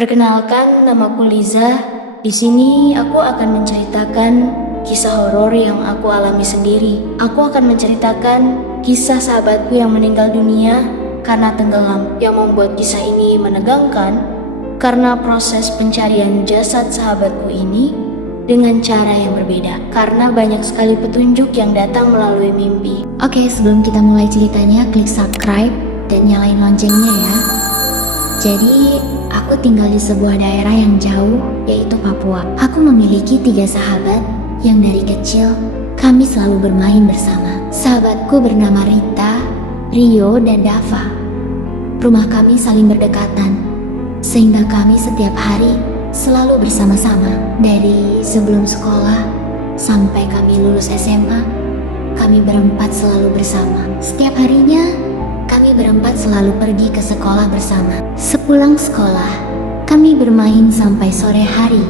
Perkenalkan, namaku Liza. Di sini aku akan menceritakan kisah horor yang aku alami sendiri. Aku akan menceritakan kisah sahabatku yang meninggal dunia karena tenggelam. Yang membuat kisah ini menegangkan karena proses pencarian jasad sahabatku ini dengan cara yang berbeda. Karena banyak sekali petunjuk yang datang melalui mimpi. Oke, sebelum kita mulai ceritanya, klik subscribe dan nyalain loncengnya ya. Jadi, aku tinggal di sebuah daerah yang jauh, yaitu Papua. Aku memiliki 3 sahabat yang dari kecil kami selalu bermain bersama. Sahabatku bernama Rita, Rio, dan Dava. Rumah kami saling berdekatan, sehingga kami setiap hari selalu bersama-sama. Dari sebelum sekolah sampai kami lulus SMA, kami berempat selalu bersama. Setiap harinya, kami berempat selalu pergi ke sekolah bersama. Sepulang sekolah, kami bermain sampai sore hari.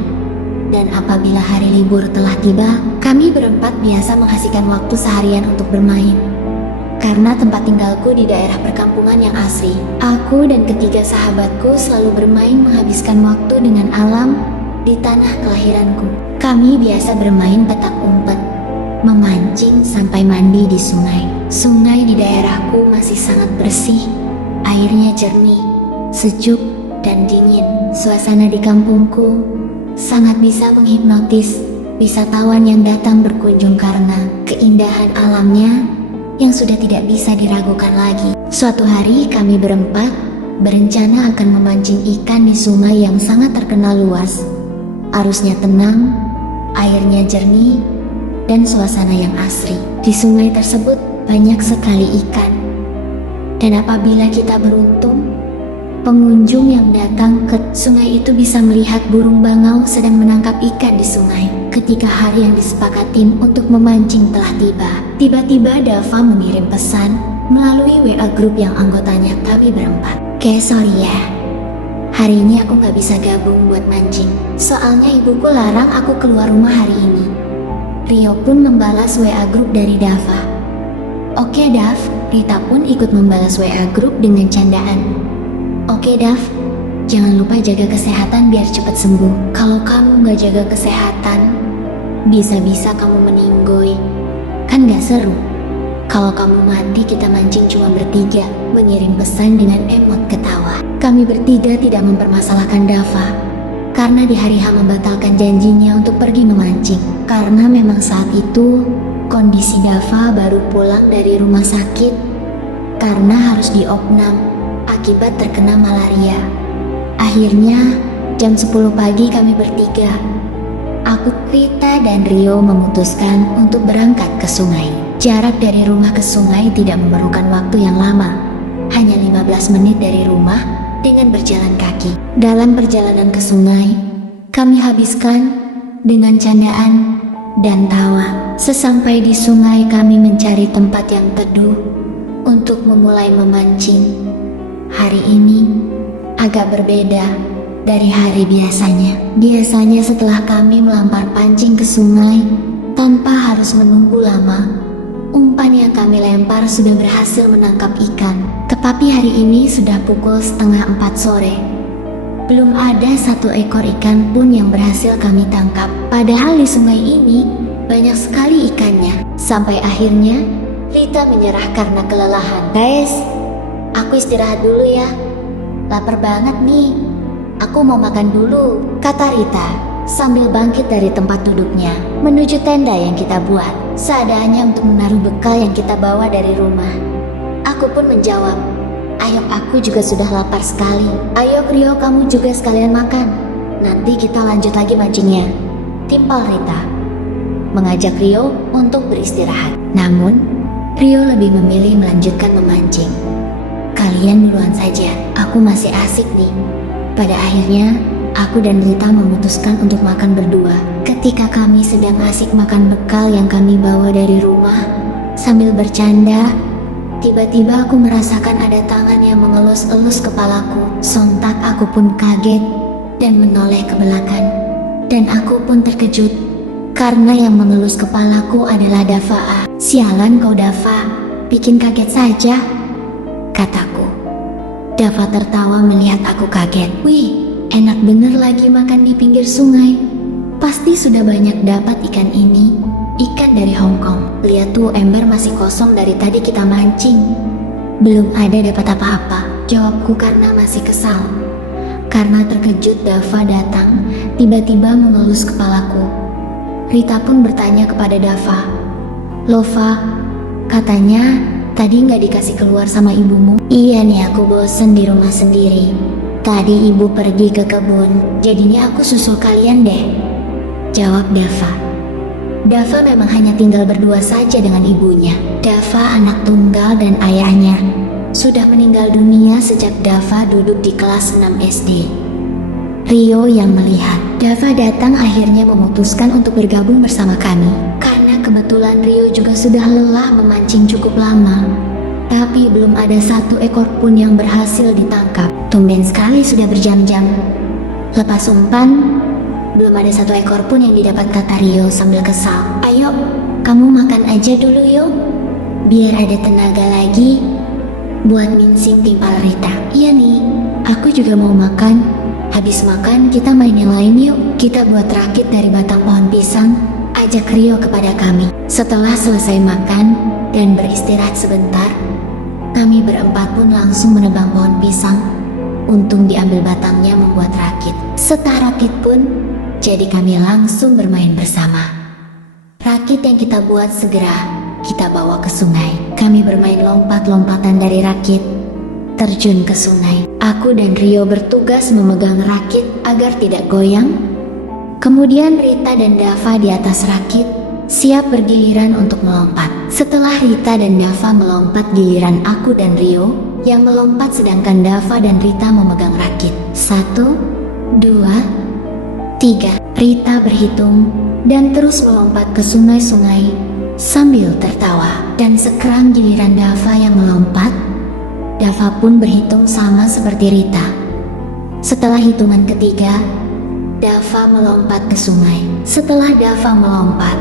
Dan apabila hari libur telah tiba, kami berempat biasa menghabiskan waktu seharian untuk bermain. Karena tempat tinggalku di daerah perkampungan yang asri, aku dan ketiga sahabatku selalu bermain menghabiskan waktu dengan alam di tanah kelahiranku. Kami biasa bermain petak umpet, memancing sampai mandi di sungai. Sungai di daerahku masih sangat bersih, airnya jernih, sejuk, dan dingin. Suasana di kampungku sangat bisa menghipnotis wisatawan yang datang berkunjung karena keindahan alamnya yang sudah tidak bisa diragukan lagi. Suatu hari kami berempat berencana akan memancing ikan di sungai yang sangat terkenal luas. Arusnya tenang, airnya jernih, dan suasana yang asri. Di sungai tersebut banyak sekali ikan. Dan apabila kita beruntung, pengunjung yang datang ke sungai itu bisa melihat burung bangau sedang menangkap ikan di sungai. Ketika hari yang disepakatin untuk memancing telah tiba, tiba-tiba Dava mengirim pesan melalui WA grup yang anggotanya kami berempat. Sorry ya, hari ini aku gak bisa gabung buat mancing. Soalnya ibuku larang aku keluar rumah hari ini. Rio pun membalas WA grup dari Dava. Oke Dav, Rita pun ikut membalas WA grup dengan candaan. Oke Dav, jangan lupa jaga kesehatan biar cepat sembuh. Kalau kamu gak jaga kesehatan, bisa-bisa kamu meninggoy. Kan gak seru. Kalau kamu mati kita mancing cuma bertiga. Mengirim pesan dengan emot ketawa. Kami bertiga tidak mempermasalahkan Dava karena di hari H membatalkan janjinya untuk pergi memancing. Karena memang saat itu kondisi Dava baru pulang dari rumah sakit karena harus diopnam akibat terkena malaria. Akhirnya jam 10 pagi kami bertiga, aku, Rita, dan Rio memutuskan untuk berangkat ke sungai. Jarak dari rumah ke sungai tidak memerlukan waktu yang lama, hanya 15 menit dari rumah dengan berjalan kaki. Dalam perjalanan ke sungai, kami habiskan dengan candaan dan tawa. Sesampai di sungai kami mencari tempat yang teduh untuk memulai memancing. Hari ini agak berbeda dari hari biasanya. Biasanya setelah kami melempar pancing ke sungai tanpa harus menunggu lama, umpan yang kami lempar sudah berhasil menangkap ikan. Tetapi hari ini sudah pukul 3:30 sore. Belum ada satu ekor ikan pun yang berhasil kami tangkap. Padahal di sungai ini banyak sekali ikannya. Sampai akhirnya Rita menyerah karena kelelahan. Guys, aku istirahat dulu ya. Lapar banget nih. Aku mau makan dulu, kata Rita sambil bangkit dari tempat duduknya menuju tenda yang kita buat. Seadanya untuk menaruh bekal yang kita bawa dari rumah. Aku pun menjawab, ayo, aku juga sudah lapar sekali. Ayo Rio, kamu juga sekalian makan. Nanti kita lanjut lagi mancingnya, timpal Rita, mengajak Rio untuk beristirahat. Namun, Rio lebih memilih melanjutkan memancing. Kalian duluan saja, aku masih asik nih. Pada akhirnya, aku dan Rita memutuskan untuk makan berdua. Ketika kami sedang asik makan bekal yang kami bawa dari rumah, sambil bercanda, tiba-tiba aku merasakan ada tangan yang mengelus-elus kepalaku. Sontak aku pun kaget dan menoleh ke belakang. Dan aku pun terkejut karena yang mengelus kepalaku adalah Dava. Sialan kau Dava, bikin kaget saja, kataku. Dava tertawa melihat aku kaget. Wih, enak bener lagi makan di pinggir sungai. Pasti sudah banyak dapat ikan ini, ikan dari Hong Kong. Lihat tuh, ember masih kosong dari tadi kita mancing. Belum ada dapat apa-apa, jawabku karena masih kesal. Karena terkejut Dava datang, tiba-tiba mengelus kepalaku. Rita pun bertanya kepada Dava, "Lova, katanya tadi nggak dikasih keluar sama ibumu?" "Iya nih, aku bosen di rumah sendiri. Tadi ibu pergi ke kebun, jadinya aku susul kalian deh," jawab Dava. Dava memang hanya tinggal berdua saja dengan ibunya. Dava anak tunggal dan ayahnya sudah meninggal dunia sejak Dava duduk di kelas 6 SD. Rio yang melihat Dava datang akhirnya memutuskan untuk bergabung bersama kami. Karena kebetulan Rio juga sudah lelah memancing cukup lama. Tapi belum ada satu ekor pun yang berhasil ditangkap. Tumben sekali sudah berjam-jam. Lepas umpan, belum ada satu ekor pun yang didapat, kata Rio sambil kesal. "Ayo, kamu makan aja dulu yuk, biar ada tenaga lagi buat mincing timpal Rita." "Iya nih, aku juga mau makan. Habis makan kita main yang lain yuk. Kita buat rakit dari batang pohon pisang," ajak Rio kepada kami. Setelah selesai makan dan beristirahat sebentar, kami berempat pun langsung menebang pohon pisang. Untung diambil batangnya membuat rakit. Setelah rakit pun, jadi kami langsung bermain bersama. Rakit yang kita buat segera kita bawa ke sungai. Kami bermain lompat-lompatan dari rakit, terjun ke sungai. Aku dan Rio bertugas memegang rakit agar tidak goyang. Kemudian Rita dan Dava di atas rakit, siap bergiliran untuk melompat. Setelah Rita dan Dava melompat, giliran aku dan Rio yang melompat sedangkan Dava dan Rita memegang rakit. 1, 2, 3. Rita berhitung dan terus melompat ke sungai-sungai sambil tertawa. Dan sekarang giliran Dava yang melompat. Dava pun berhitung sama seperti Rita. Setelah hitungan ketiga, Dava melompat ke sungai. Setelah Dava melompat,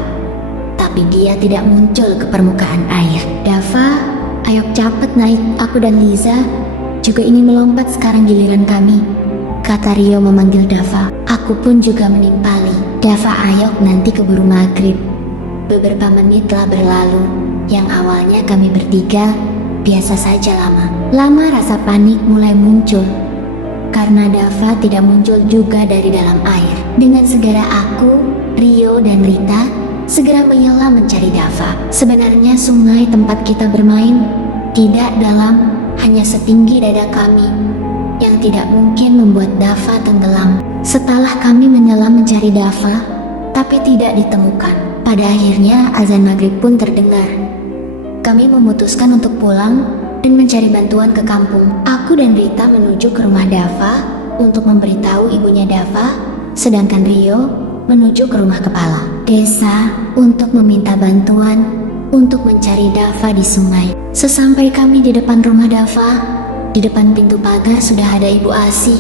tapi dia tidak muncul ke permukaan air. "Dava, ayo cepet naik, aku dan Liza juga ingin melompat, sekarang giliran kami," kata Rio memanggil Dava. Aku pun juga menimpali. "Dava, ayo, nanti keburu maghrib." Beberapa menit telah berlalu. Yang awalnya kami bertiga biasa saja lama rasa panik mulai muncul karena Dava tidak muncul juga dari dalam air. Dengan segera aku, Rio dan Rita segera menyelam mencari Dava. Sebenarnya sungai tempat kita bermain tidak dalam, hanya setinggi dada kami, yang tidak mungkin membuat Dava tenggelam. Setelah kami menyelam mencari Dava, tapi tidak ditemukan. Pada akhirnya azan maghrib pun terdengar. Kami memutuskan untuk pulang dan mencari bantuan ke kampung. Aku dan Rita menuju ke rumah Dava untuk memberitahu ibunya Dava, sedangkan Rio menuju ke rumah kepala desa untuk meminta bantuan untuk mencari Dava di sungai. Sesampai kami di depan rumah Dava, di depan pintu pagar sudah ada Ibu Asih,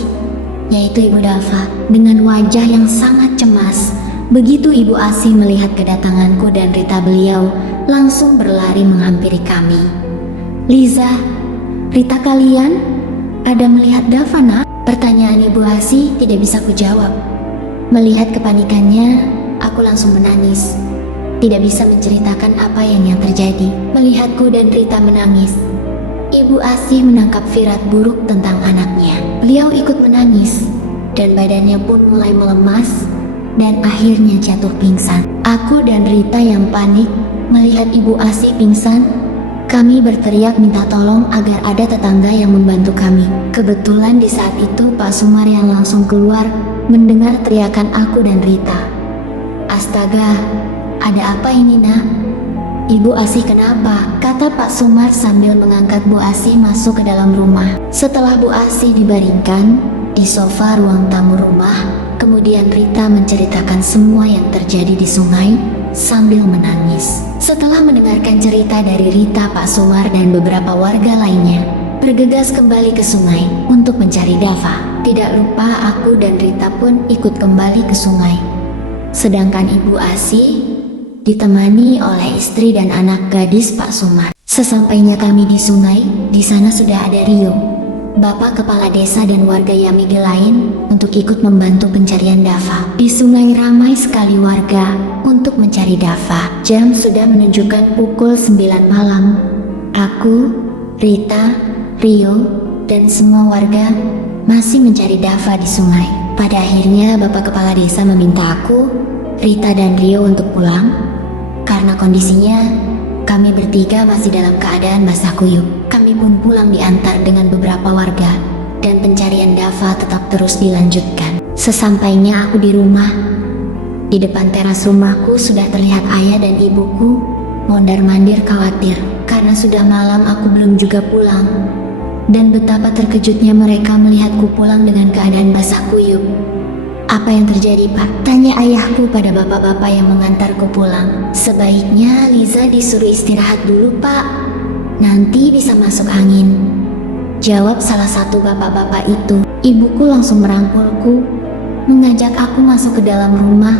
yaitu Ibu Dava, dengan wajah yang sangat cemas. Begitu Ibu Asih melihat kedatanganku dan Rita, beliau langsung berlari menghampiri kami. "Liza, Rita kalian ada melihat Dava, nak?" Pertanyaan Ibu Asih tidak bisa kujawab. Melihat kepanikannya, aku langsung menangis. Tidak bisa menceritakan apa yang terjadi. Melihatku dan Rita menangis, Ibu Asih menangkap firat buruk tentang anaknya. Beliau ikut menangis, dan badannya pun mulai melemas, dan akhirnya jatuh pingsan. Aku dan Rita yang panik melihat Ibu Asih pingsan. Kami berteriak minta tolong agar ada tetangga yang membantu kami. Kebetulan di saat itu Pak Sumar yang langsung keluar mendengar teriakan aku dan Rita. "Astaga, ada apa ini, nak? Ibu Asih kenapa?" kata Pak Sumar sambil mengangkat Bu Asih masuk ke dalam rumah. Setelah Bu Asih dibaringkan di sofa ruang tamu rumah, kemudian Rita menceritakan semua yang terjadi di sungai sambil menangis. Setelah mendengarkan cerita dari Rita, Pak Sumar dan beberapa warga lainnya bergegas kembali ke sungai untuk mencari Dava. Tidak lupa aku dan Rita pun ikut kembali ke sungai. Sedangkan Ibu Asih ditemani oleh istri dan anak gadis Pak Sumar. Sesampainya kami di sungai, di sana sudah ada Rio. Bapak Kepala Desa dan warga Yamigi lain untuk ikut membantu pencarian Dava. Di sungai ramai sekali warga untuk mencari Dava. Jam sudah menunjukkan pukul 9 malam. Aku, Rita, Rio, dan semua warga masih mencari Dava di sungai. Pada akhirnya Bapak Kepala Desa meminta aku, Rita, dan Rio untuk pulang karena kondisinya kami bertiga masih dalam keadaan basah kuyup. Kami pun pulang diantar dengan beberapa warga dan pencarian Dava tetap terus dilanjutkan. Sesampainya aku di rumah, di depan teras rumahku sudah terlihat ayah dan ibuku mondar-mandir khawatir karena sudah malam aku belum juga pulang. Dan betapa terkejutnya mereka melihatku pulang dengan keadaan basah kuyup. "Apa yang terjadi, Pak?" tanya ayahku pada bapak-bapak yang mengantarku pulang. "Sebaiknya Liza disuruh istirahat dulu, Pak. Nanti bisa masuk angin," jawab salah satu bapak-bapak itu. Ibuku langsung merangkulku, mengajak aku masuk ke dalam rumah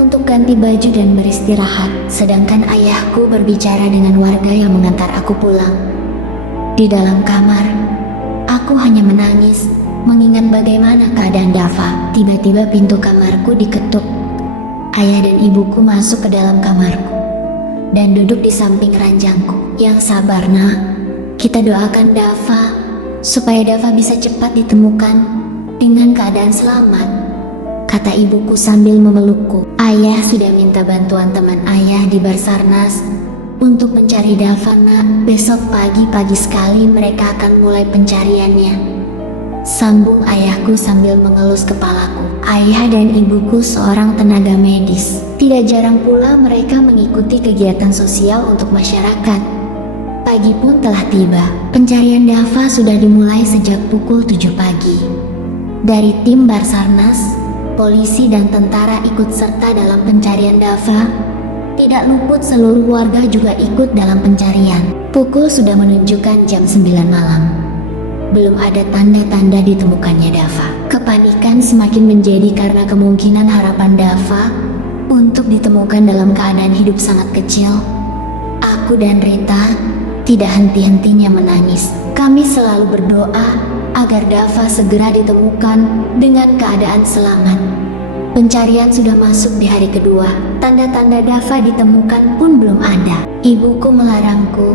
untuk ganti baju dan beristirahat. Sedangkan ayahku berbicara dengan warga yang mengantar aku pulang. Di dalam kamar, aku hanya menangis mengingat bagaimana keadaan Dava. Tiba-tiba pintu kamarku diketuk. Ayah dan ibuku masuk ke dalam kamarku dan duduk di samping ranjangku. "Yang sabar, Nak. Kita doakan Dava supaya Dava bisa cepat ditemukan dengan keadaan selamat," kata ibuku sambil memelukku. Ayah sudah minta bantuan teman ayah di Basarnas untuk mencari Dava, Nak. "Besok pagi sekali mereka akan mulai pencariannya," sambung ayahku sambil mengelus kepalaku. Ayah dan ibuku seorang tenaga medis. Tidak jarang pula mereka mengikuti kegiatan sosial untuk masyarakat. Pagi pun telah tiba. Pencarian Dava sudah dimulai sejak pukul 7 pagi. Dari tim Basarnas, polisi dan tentara ikut serta dalam pencarian Dava. Tidak luput seluruh warga juga ikut dalam pencarian. Pukul sudah menunjukkan jam 9 malam. Belum ada tanda-tanda ditemukannya Dava. Kepanikan semakin menjadi karena kemungkinan harapan Dava untuk ditemukan dalam keadaan hidup sangat kecil. Aku dan Rita tidak henti-hentinya menangis. Kami selalu berdoa agar Dava segera ditemukan dengan keadaan selamat. Pencarian sudah masuk di hari kedua. Tanda-tanda Dava ditemukan pun belum ada. Ibuku melarangku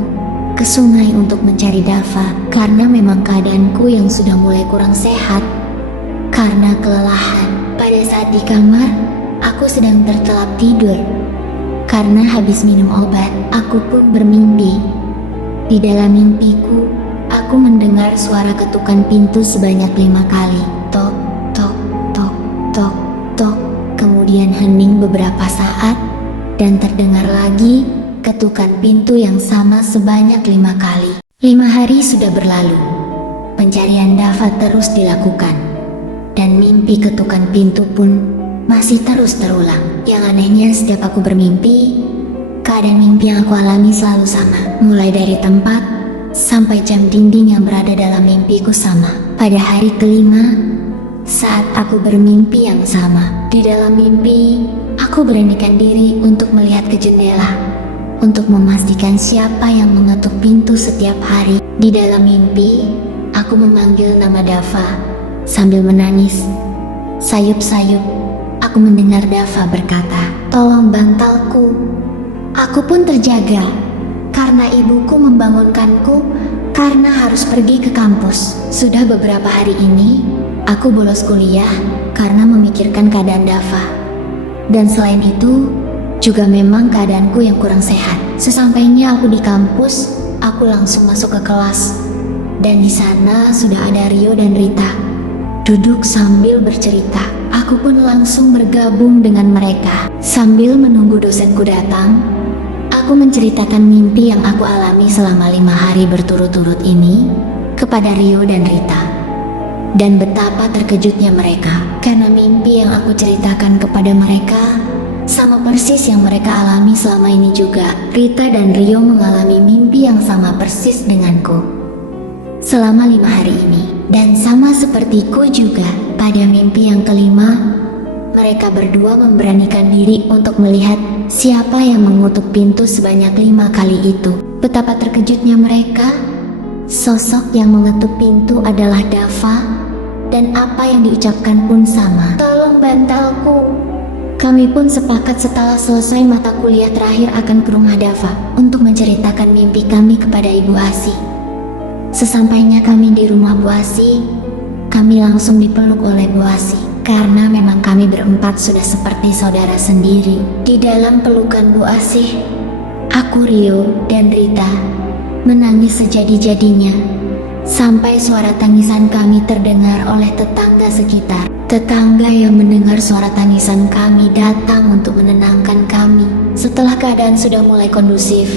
ke sungai untuk mencari Dava karena memang keadaanku yang sudah mulai kurang sehat karena kelelahan. Pada saat di kamar, aku sedang tertelap tidur. Karena habis minum obat, aku pun bermimpi. Di dalam mimpiku, aku mendengar suara ketukan pintu sebanyak 5 kali. Tok, tok, tok, tok, tok. Kemudian hening beberapa saat dan terdengar lagi ketukan pintu yang sama sebanyak 5 kali. 5 hari sudah berlalu. Pencarian Dava terus dilakukan dan mimpi ketukan pintu pun masih terus terulang. Yang anehnya setiap aku bermimpi, keadaan mimpi yang aku alami selalu sama. Mulai dari tempat sampai jam dinding yang berada dalam mimpiku sama. Pada hari kelima, saat aku bermimpi yang sama, di dalam mimpi aku beranikan diri untuk melihat ke jendela untuk memastikan siapa yang mengetuk pintu setiap hari. Di dalam mimpi, aku memanggil nama Dava sambil menangis. Sayup-sayup, aku mendengar Dava berkata, "Tolong bantalku." Aku pun terjaga karena ibuku membangunkanku karena harus pergi ke kampus. Sudah beberapa hari ini, aku bolos kuliah karena memikirkan keadaan Dava. Dan selain itu, juga memang keadaanku yang kurang sehat. Sesampainya aku di kampus, aku langsung masuk ke kelas. Dan di sana sudah ada Rio dan Rita. Duduk sambil bercerita. Aku pun langsung bergabung dengan mereka. Sambil menunggu dosenku datang, aku menceritakan mimpi yang aku alami selama 5 hari berturut-turut ini kepada Rio dan Rita. Dan betapa terkejutnya mereka karena mimpi yang aku ceritakan kepada mereka sama persis yang mereka alami selama ini juga. Rita dan Rio mengalami mimpi yang sama persis denganku selama 5 hari ini. Dan sama sepertiku juga, pada mimpi yang kelima, mereka berdua memberanikan diri untuk melihat siapa yang mengutuk pintu sebanyak 5 kali itu. Betapa terkejutnya mereka Sosok yang mengetuk pintu adalah Dava, dan apa yang diucapkan pun sama. Tolong bantalku. Kami pun sepakat setelah selesai mata kuliah terakhir akan ke rumah Dava untuk menceritakan mimpi kami kepada Ibu Asih. Sesampainya kami di rumah Bu Asih, kami langsung dipeluk oleh Bu Asih karena memang kami berempat sudah seperti saudara sendiri. Di dalam pelukan Bu Asih, Aku, Rio, dan Rita menangis sejadi-jadinya sampai suara tangisan kami terdengar oleh tetangga sekitar. Tetangga yang mendengar suara tangisan kami datang untuk menenangkan kami. Setelah keadaan sudah mulai kondusif,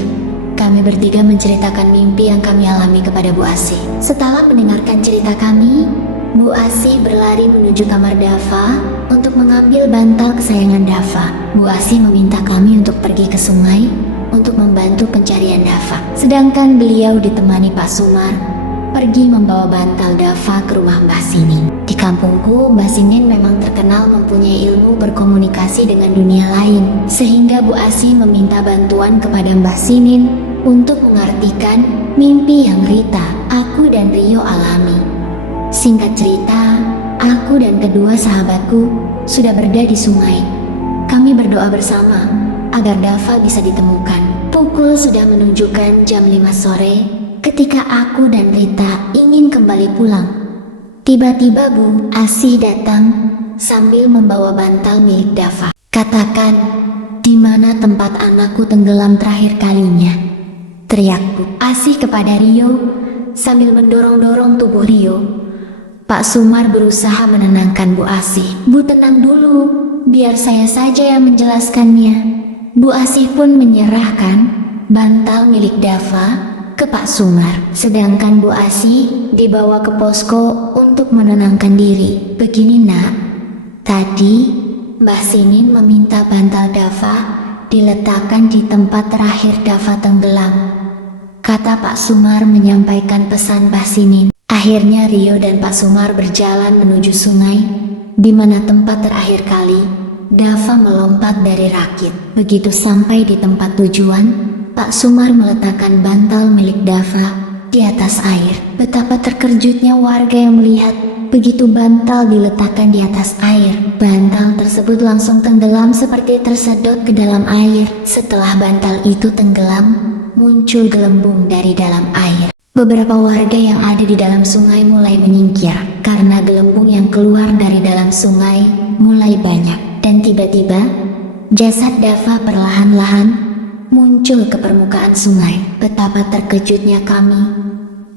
kami bertiga menceritakan mimpi yang kami alami kepada Bu Asih. Setelah mendengarkan cerita kami, Bu Asih berlari menuju kamar Dava untuk mengambil bantal kesayangan Dava. Bu Asih meminta kami untuk pergi ke sungai untuk membantu pencarian Dava. Sedangkan beliau ditemani Pak Sumar pergi membawa bantal Dava ke rumah Mbah Sinin. Di kampungku, Mbah Sinin memang terkenal mempunyai ilmu berkomunikasi dengan dunia lain, sehingga Bu Asih meminta bantuan kepada Mbah Sinin untuk mengartikan mimpi yang Rita, aku dan Rio alami. Singkat cerita, aku dan kedua sahabatku sudah berada di sungai. Kami berdoa bersama agar Dava bisa ditemukan. Pukul sudah menunjukkan jam 5 sore ketika aku dan Rita ingin kembali pulang. Tiba-tiba Bu Asih datang sambil membawa bantal milik Dava. Katakan, di mana tempat anakku tenggelam terakhir kalinya? Teriak Bu Asih kepada Rio sambil mendorong-dorong tubuh Rio. Pak Sumar berusaha menenangkan Bu Asih. Bu, tenang dulu, biar saya saja yang menjelaskannya. Bu Asih pun menyerahkan bantal milik Dava ke Pak Sumar. Sedangkan Bu Asih dibawa ke posko untuk menenangkan diri. Begini nak, tadi Mbah Sinin meminta bantal Dava diletakkan di tempat terakhir Dava tenggelam. Kata Pak Sumar menyampaikan pesan Mbah Sinin. Akhirnya Rio dan Pak Sumar berjalan menuju sungai, di mana tempat terakhir kali Dava melompat dari rakit. Begitu sampai di tempat tujuan, Pak Sumar meletakkan bantal milik Dava di atas air. Betapa terkejutnya warga yang melihat begitu bantal diletakkan di atas air. Bantal tersebut langsung tenggelam seperti tersedot ke dalam air. Setelah bantal itu tenggelam, muncul gelembung dari dalam air. Beberapa warga yang ada di dalam sungai mulai menyingkir karena gelembung yang keluar dari dalam sungai mulai banyak. Dan tiba-tiba, jasad Dava perlahan-lahan muncul ke permukaan sungai. Betapa terkejutnya kami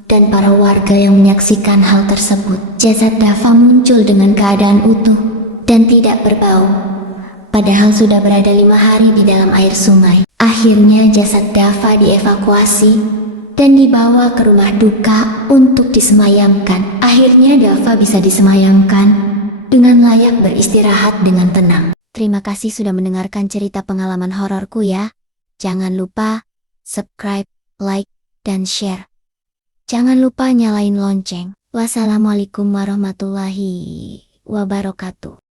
dan para warga yang menyaksikan hal tersebut. Jasad Dava muncul dengan keadaan utuh dan tidak berbau, padahal sudah berada 5 hari di dalam air sungai. Akhirnya jasad Dava dievakuasi dan dibawa ke rumah duka untuk disemayamkan. Akhirnya Dava bisa disemayamkan dengan layak beristirahat dengan tenang. Terima kasih sudah mendengarkan cerita pengalaman hororku ya. Jangan lupa subscribe, like, dan share. Jangan lupa nyalain lonceng. Wassalamualaikum warahmatullahi wabarakatuh.